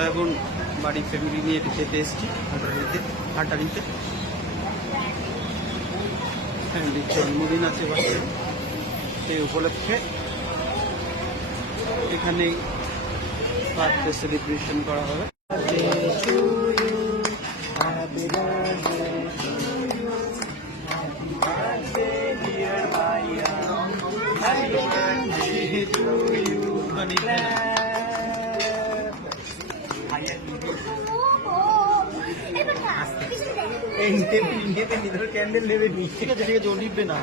আমরা এখন বাড়ি ফ্যামিলি নিয়ে যেতে এসেছি আড্ডা নিতে। ফ্যামিলির জন্মদিন আছে বাচ্চার, সেই উপলক্ষে এখানেই বার্থডে সেলিব্রেশন করা হবে। ক্যান্ডেল নেবে নি, ঠিক আছে ঠিক আছে, ও নিবে না।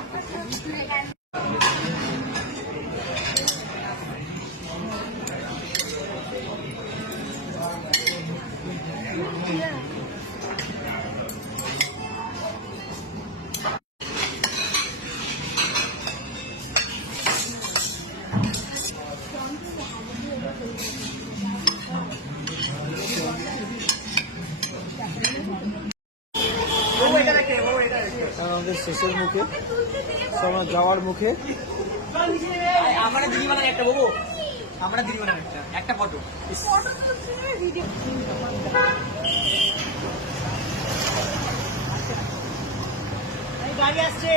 আমাদের শেষের মুখে, সবার যাওয়ার মুখে। আমরা দিদি বানান একটা বাবু, আমরা দিদি বানান একটা ফটো। গাড়ি আসছে।